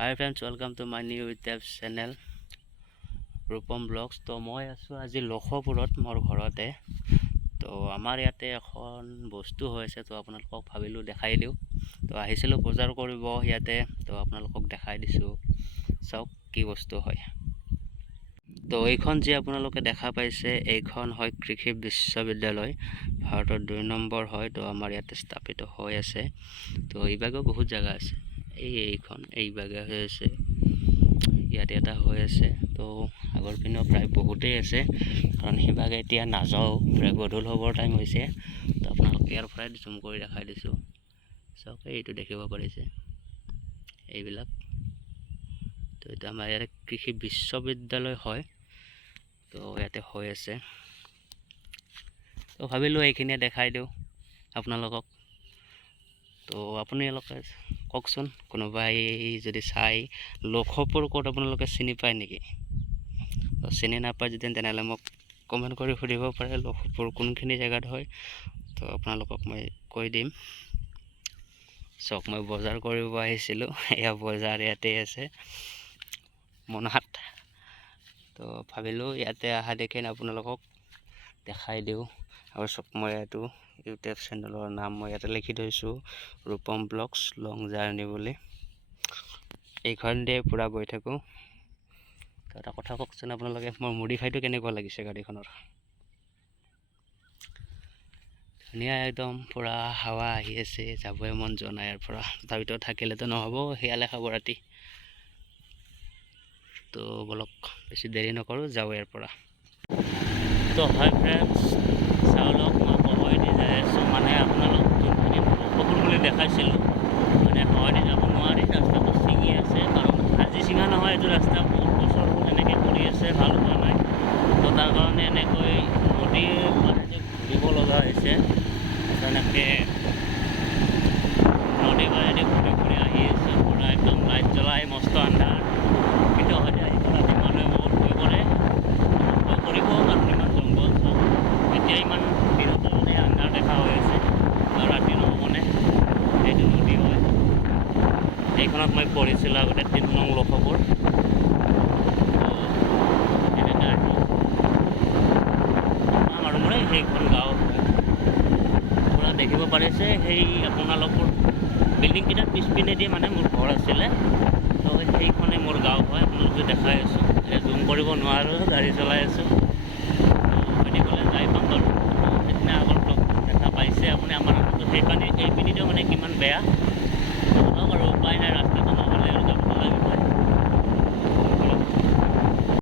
Hi friends, welcome to my new YouTube channel Rupam Vlogs. তো মই আছোঁ আজি লখপুৰত মোৰ ঘৰতে। তো আমাৰ ইয়াতে এখন বস্তু হৈছে, তো আপোনালোকক ভাবিলোঁ দেখাই দিওঁ। তো আহিছিলোঁ বজাৰ কৰিব ইয়াতে, তো আপোনালোকক দেখাই দিছোঁ, চাওক কি বস্তু হয়। তো এইখন যে আপোনালোকে দেখা পাইছে, এইখন হয় কৃষি বিশ্ববিদ্যালয়, ভাৰতৰ 2 নম্বৰ হয়। তো আমাৰ ইয়াতে স্থাপিত হৈ আছে। তো এইভাগেও বহুত জাগা আছে, এইভাগে হৈ আছে, ইয়াতে এটা হৈ আছে। তো আগৰ পিনেও প্ৰায় বহুতেই আছে, কাৰণ সেইভাগে এতিয়া নাযাওঁ, প্ৰায় গধূল হ'বৰ টাইম হৈছে। তো আপোনালোকে ইয়াৰ পৰাই জুম কৰি দেখাই দিছোঁ, চাওক এইটো দেখিব পাৰিছে এইবিলাক। তো এইটো আমাৰ ইয়াতে কৃষি বিশ্ববিদ্যালয় হয়, তো ইয়াতে হৈ আছে। তো ভাবিলোঁ এইখিনিয়ে দেখাই দিওঁ আপোনালোকক। তো আপোনালোকে কওকচোন, কোনোবাই যদি চাই লখপুৰ ক'ত আপোনালোকে চিনি পায় নেকি? তো চিনি নাপায় যদি তেনেহ'লে মোক কমেণ্ট কৰি সুধিব পাৰে, লখপুৰ কোনখিনি জেগাত হয়। তো আপোনালোকক মই কৈ দিম। চাওক মই বজাৰ কৰিব আহিছিলোঁ, এয়া বজাৰ ইয়াতে আছে মনাত। তো ভাবিলোঁ ইয়াতে অহা দেখি আপোনালোকক দেখাই দিওঁ। আৰু চাওক মই এইটো ইউটিউব চেনেলৰ নাম মই ইয়াতে লিখি থৈছোঁ, ৰূপম ব্লগছ লং জাৰ্ণি বুলি। এইখন দিয়ে পূৰা গৈ থাকোঁ। তো এটা কথা কওকচোন আপোনালোকে, মোৰ মডিফাইটো কেনেকুৱা লাগিছে গাড়ীখনৰ? ধুনীয়া একদম, পূৰা হাৱা আহি আছে, যাবই মন যোৱা নাই ইয়াৰ পৰা। তথাপিতো থাকিলেতো নহ'ব, শিয়ালে খাব ৰাতি। তো বলক বেছি দেৰি নকৰোঁ, যাওঁ ইয়াৰ পৰা। তো হয় ফ্ৰেণ্ডছ, চাউলক মই পহৰেদি যাই আছোঁ। মানে আপোনালোক যোনখিনি লখপুৰ বুলি দেখাইছিলোঁ, মানে পহৰেদি যাব নোৱাৰি, ৰাস্তাটো ছিঙি আছে। কাৰণ আজি ছিঙা নহয়, এইটো ৰাস্তা বহুত বছৰ এনেকৈ কৰি আছে, ভাল হোৱা নাই। তো তাৰ কাৰণে এনেকৈ নদীৰ পানীতে ঘূৰিব লগা হৈছে। তেনেকৈ নদীৰ পানীতে ঘূৰি ঘূৰি আহি আছে, পূৰা একদম লাইট জ্বলাই মস্ত আন্ধাৰ। কিন্তু হয়তো আহি ৰাতি মানুহে বহুত ভয় কৰে, ভয় কৰিব, কাৰণ ইমান জংঘল। এতিয়া ইমান দিনতো মানে আন্ধাৰ দেখা হৈ আছে, আৰু ৰাতি নহ'বনে? এইটো নদী হয়। এইখনত মই পঢ়িছিলোঁ আগতে, 3 নং লখপুৰ। এনেকৈ আহি আৰু মোৰ সেইখন গাঁও পূৰা দেখিব পাৰিছে। সেই আপোনালোকৰ বিল্ডিংকেইটাৰ পিছপিনেদি মানে মোৰ ঘৰ আছিলে। তো সেইখনে মোৰ গাঁও হয়, আপোনালোকে দেখাই আছোঁ। জুম কৰিব নোৱাৰোঁ, গাড়ী চলাই আছোঁ। সেইপিনে গ'লে যাই পাম বাৰু। সেইদিনা আগৰ ব্লগ দেখা পাইছে আপুনি। আমাৰ এই পিনিটো মানে কিমান বেয়া, আৰু উপায় নাই।